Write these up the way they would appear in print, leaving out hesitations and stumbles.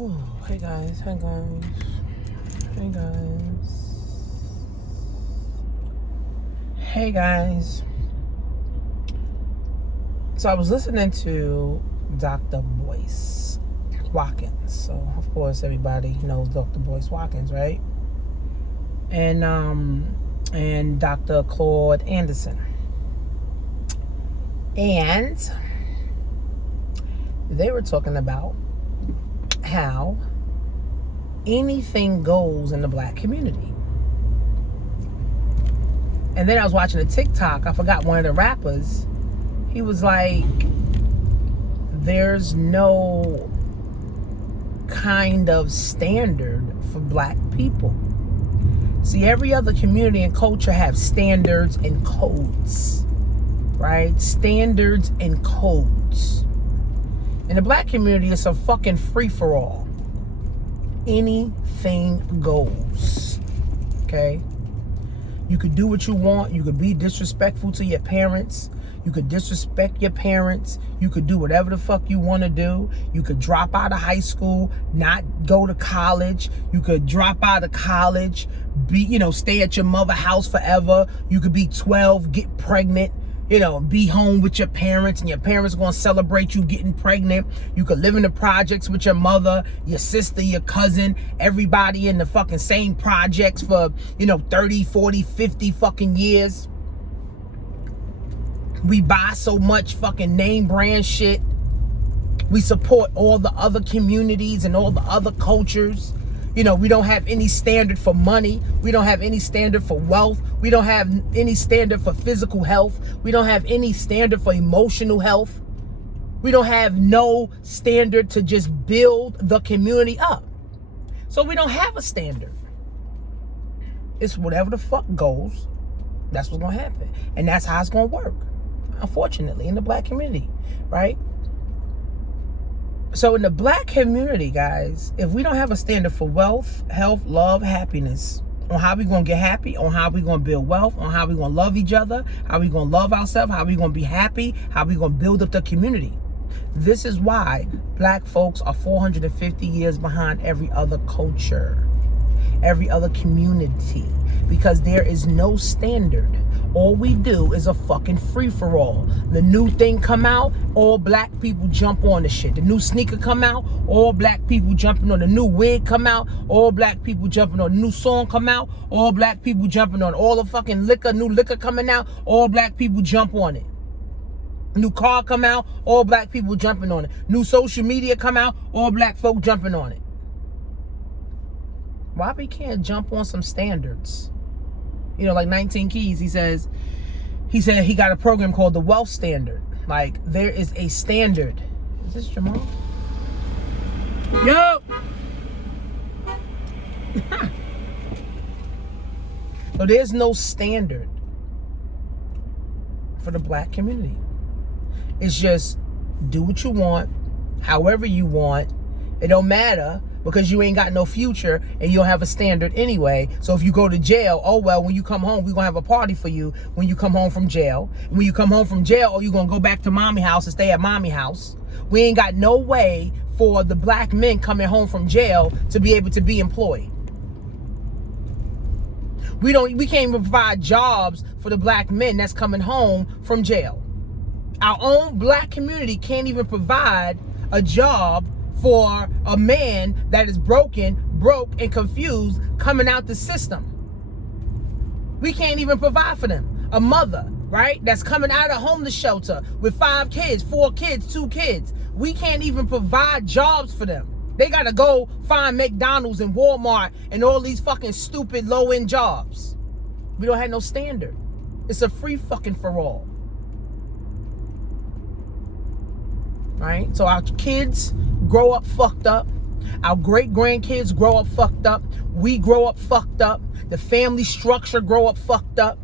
Ooh, hey guys, hey guys, hey guys, hey guys. So I was listening to Dr. Boyce Watkins. So of course everybody knows Dr. Boyce Watkins, right? And Dr. Claude Anderson. And they were talking about how anything goes in the black community. And then I was watching a TikTok. I forgot one of the rappers. He was like, there's no kind of standard for black people. See, every other community and culture have standards and codes, right? Standards and codes. In the black community, it's a fucking free-for-all. Anything goes, okay? You could do what you want. You could be disrespectful to your parents. You could disrespect your parents. You could do whatever the fuck you want to do. You could drop out of high school, not go to college. You could drop out of college, stay at your mother's house forever. You could be 12, get pregnant, be home with your parents, and your parents are going to celebrate you getting pregnant. You could live in the projects with your mother, your sister, your cousin, everybody in the fucking same projects for, 30, 40, 50 fucking years. We buy so much fucking name brand shit. We support all the other communities and all the other cultures. We don't have any standard for money. We don't have any standard for wealth. We don't have any standard for physical health. We don't have any standard for emotional health. We don't have no standard to just build the community up. So we don't have a standard. It's whatever the fuck goes, that's what's gonna happen. And that's how it's gonna work, unfortunately, in the black community, right? So in the black community, guys, if we don't have a standard for wealth, health, love, happiness, on how we going to get happy, on how we going to build wealth, on how we going to love each other, how we going to love ourselves, how we going to be happy, how we going to build up the community. This is why black folks are 450 years behind every other culture, every other community, because there is no standard. All we do is a fucking free-for-all. The new thing come out, all black people jump on the shit. The new sneaker come out, all black people jumping on. The new wig come out, all black people jumping on. The new song come out, all black people jumping on. All the fucking new liquor coming out, all black people jump on it. New car come out, all black people jumping on it. New social media come out, all black folk jumping on it. Why we can't jump on some standards? Like 19 Keys, he said he got a program called the Wealth Standard. Like, there is a standard. Is this Jamal? Yo! So there's no standard for the black community. It's just do what you want, however you want. It don't matter, because you ain't got no future and you don't have a standard anyway. So if you go to jail, oh well, when you come home, we're going to have a party for you when you come home from jail. And when you come home from jail, you're going to go back to mommy house and stay at mommy house. We ain't got no way for the black men coming home from jail to be able to be employed. We can't even provide jobs for the black men that's coming home from jail. Our own black community can't even provide a job for a man that is broke, and confused coming out the system. We can't even provide for them. A mother, right, that's coming out of homeless shelter with 5 kids, 4 kids, 2 kids. We can't even provide jobs for them. They gotta go find McDonald's and Walmart and all these fucking stupid low-end jobs. We don't have no standard. It's a free fucking for all. Right? So our kids grow up fucked up. Our great-grandkids grow up fucked up. We grow up fucked up. The family structure grow up fucked up.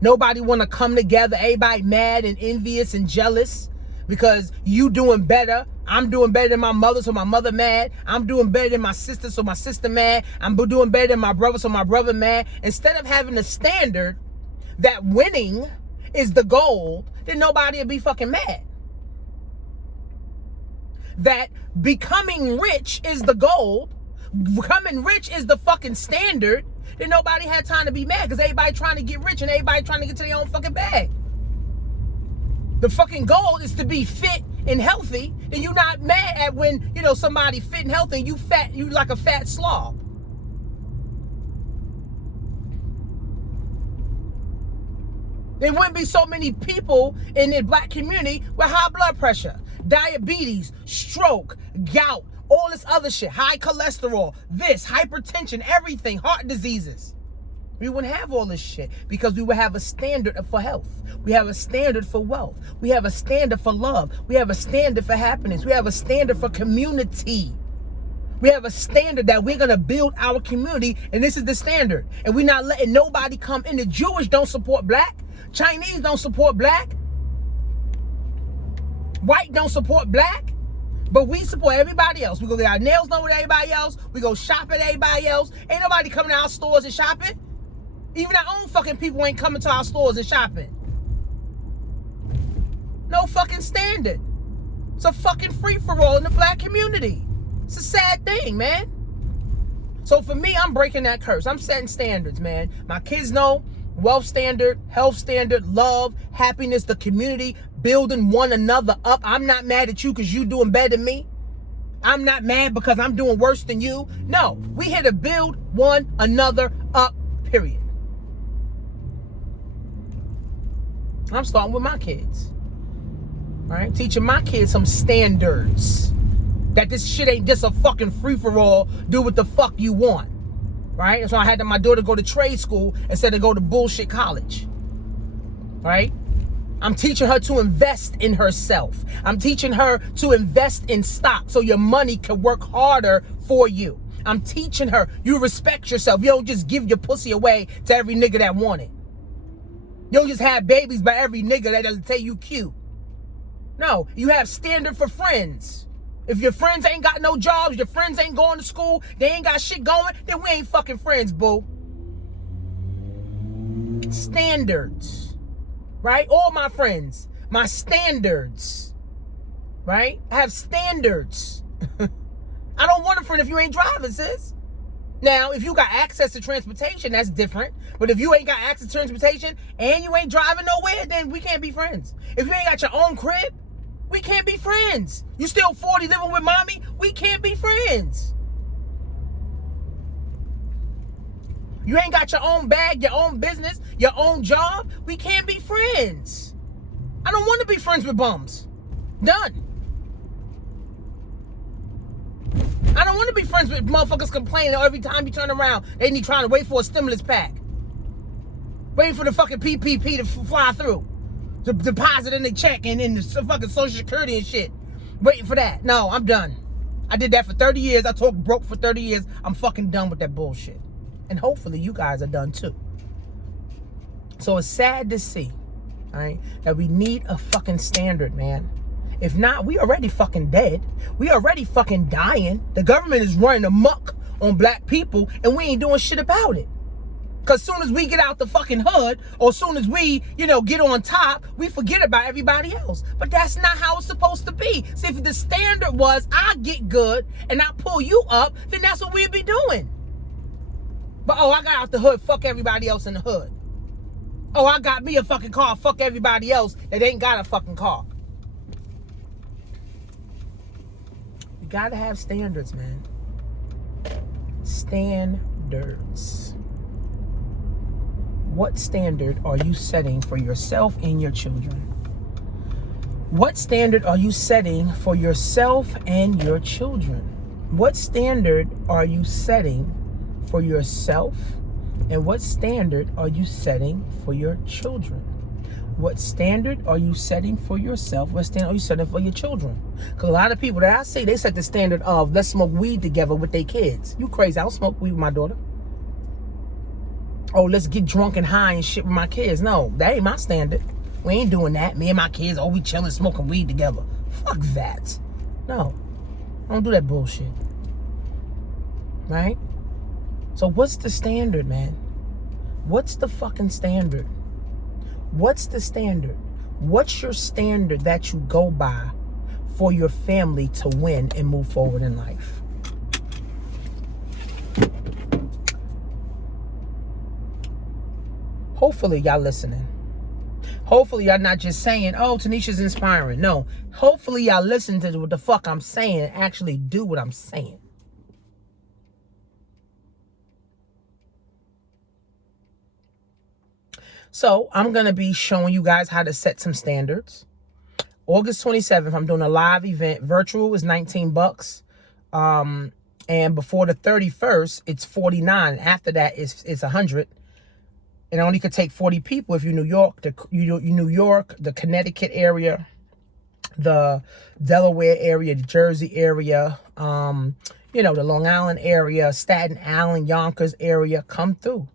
Nobody want to come together. Everybody mad and envious and jealous because you doing better. I'm doing better than my mother, so my mother mad. I'm doing better than my sister, so my sister mad. I'm doing better than my brother, so my brother mad. Instead of having a standard that winning is the goal, then nobody will be fucking mad. that becoming rich is the goal, becoming rich is the fucking standard, then nobody had time to be mad because everybody trying to get rich and everybody trying to get to their own fucking bag. The fucking goal is to be fit and healthy, and you're not mad at when, somebody fit and healthy and you like a fat slob. There wouldn't be so many people in the black community with high blood pressure, diabetes, stroke, gout, all this other shit, high cholesterol, hypertension, everything, heart diseases. We wouldn't have all this shit because we would have a standard for health. We have a standard for wealth. We have a standard for love. We have a standard for happiness. We have a standard for community. We have a standard that we're going to build our community, and this is the standard. And we're not letting nobody come in. The Jewish don't support black. Chinese don't support black. White don't support black. But we support everybody else. We go get our nails done with everybody else. We go shop at everybody else. Ain't nobody coming to our stores and shopping. Even our own fucking people ain't coming to our stores and shopping. No fucking standard. It's a fucking free-for-all in the black community. It's a sad thing, man. So for me, I'm breaking that curse. I'm setting standards, man. My kids know wealth standard, health standard, love, happiness, the community, building one another up. I'm not mad at you because you doing better than me. I'm not mad because I'm doing worse than you. No, we here to build one another up, period. I'm starting with my kids. All right, teaching my kids some standards. That this shit ain't just a fucking free-for-all, do what the fuck you want. Right? That's why I had my daughter go to trade school instead of go to bullshit college. Right? I'm teaching her to invest in herself. I'm teaching her to invest in stock so your money can work harder for you. I'm teaching her you respect yourself. You don't just give your pussy away to every nigga that want it. You don't just have babies by every nigga that'll tell you cute. No, you have standard for friends. If your friends ain't got no jobs, your friends ain't going to school, they ain't got shit going, then we ain't fucking friends, boo. Standards. Right? All my friends. My standards. Right? I have standards. I don't want a friend if you ain't driving, sis. Now, if you got access to transportation, that's different. But if you ain't got access to transportation and you ain't driving nowhere, then we can't be friends. If you ain't got your own crib, we can't be friends. You still 40 living with mommy, we can't be friends. You ain't got your own bag, your own business, your own job, we can't be friends. I don't want to be friends with bums. Done. I don't want to be friends with motherfuckers complaining every time you turn around. They need trying to wait for a stimulus pack. Waiting for the fucking PPP to fly through. To deposit in the check and in the fucking Social Security and shit. Waiting for that. No, I'm done. I did that for 30 years. I talked broke for 30 years. I'm fucking done with that bullshit. And hopefully you guys are done too. So it's sad to see, all right, that we need a fucking standard, man. If not, we already fucking dead. We already fucking dying. The government is running amok on black people and we ain't doing shit about it. Because soon as we get out the fucking hood, or soon as we, get on top, we forget about everybody else. But that's not how it's supposed to be. See, if the standard was, I get good and I pull you up, then that's what we'd be doing. But, I got out the hood, fuck everybody else in the hood. I got me a fucking car, fuck everybody else that ain't got a fucking car. You gotta have standards, man. Standards. What standard are you setting for yourself and your children? What standard are you setting for yourself and your children? What standard are you setting for yourself? And what standard are you setting for your children? What standard are you setting for yourself? What standard are you setting for your children? Because a lot of people that I see, they set the standard of let's smoke weed together with their kids. You crazy. I don't smoke weed with my daughter. Let's get drunk and high and shit with my kids. No, that ain't my standard. We ain't doing that. Me and my kids, we chilling, smoking weed together. Fuck that. No, I don't do that bullshit. Right? So what's the standard, man? What's the fucking standard? What's the standard? What's your standard that you go by for your family to win and move forward in life. Hopefully y'all listening. Hopefully y'all not just saying, oh, Tanisha's inspiring. No, hopefully y'all listen to what the fuck I'm saying and actually do what I'm saying. So I'm going to be showing you guys how to set some standards. August 27th, I'm doing a live event. Virtual is $19. And before the 31st, it's $49. After that, it's $100. It only could take 40 people if you're New York, the Connecticut area, the Delaware area, the Jersey area, the Long Island area, Staten Island, Yonkers area. Come through.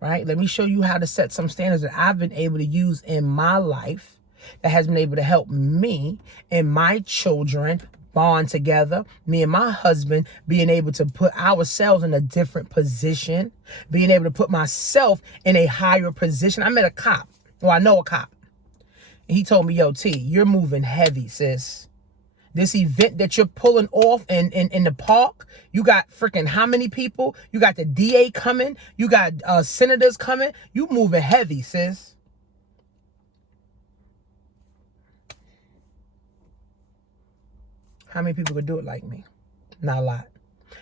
Right? Let me show you how to set some standards that I've been able to use in my life that has been able to help me and my children bond together. Me and my husband being able to put ourselves in a different position, being able to put myself in a higher position. I met a cop. Well, I know a cop. And he told me, yo, T, you're moving heavy, sis. This event that you're pulling off in the park, you got freaking how many people? You got the DA coming. You got senators coming. You moving heavy, sis. How many people could do it like me? Not a lot.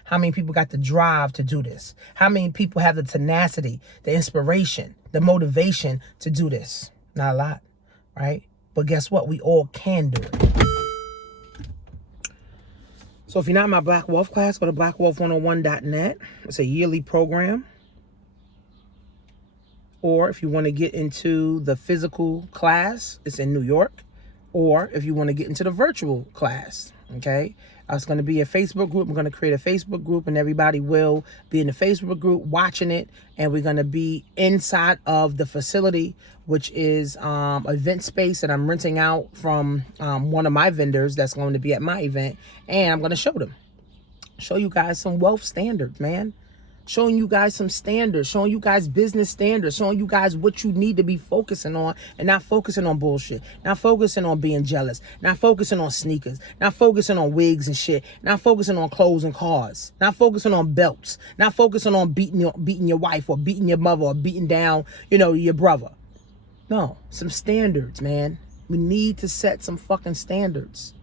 How many people got the drive to do this? How many people have the tenacity, the inspiration, the motivation to do this? Not a lot, right? But guess what? We all can do it. So if you're not in my Black Wealth class, go to blackwealth101.net. It's a yearly program. Or if you want to get into the physical class, it's in New York. Or if you want to get into the virtual class, okay? It's going to be a Facebook group. I'm going to create a Facebook group, and everybody will be in the Facebook group watching it. And we're going to be inside of the facility, which is event space that I'm renting out from one of my vendors that's going to be at my event. And I'm going to show you guys some wealth standards, man. Showing you guys some standards, showing you guys business standards, showing you guys what you need to be focusing on and not focusing on bullshit, not focusing on being jealous, not focusing on sneakers, not focusing on wigs and shit, not focusing on clothes and cars, not focusing on belts, not focusing on beating your wife or beating your mother or beating down, your brother. No, some standards, man. We need to set some fucking standards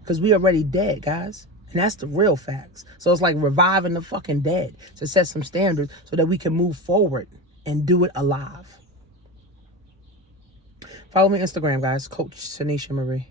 because we already dead, guys. And that's the real facts. So it's like reviving the fucking dead to set some standards so that we can move forward and do it alive. Follow me on Instagram, guys. Coach Tanisha Marie.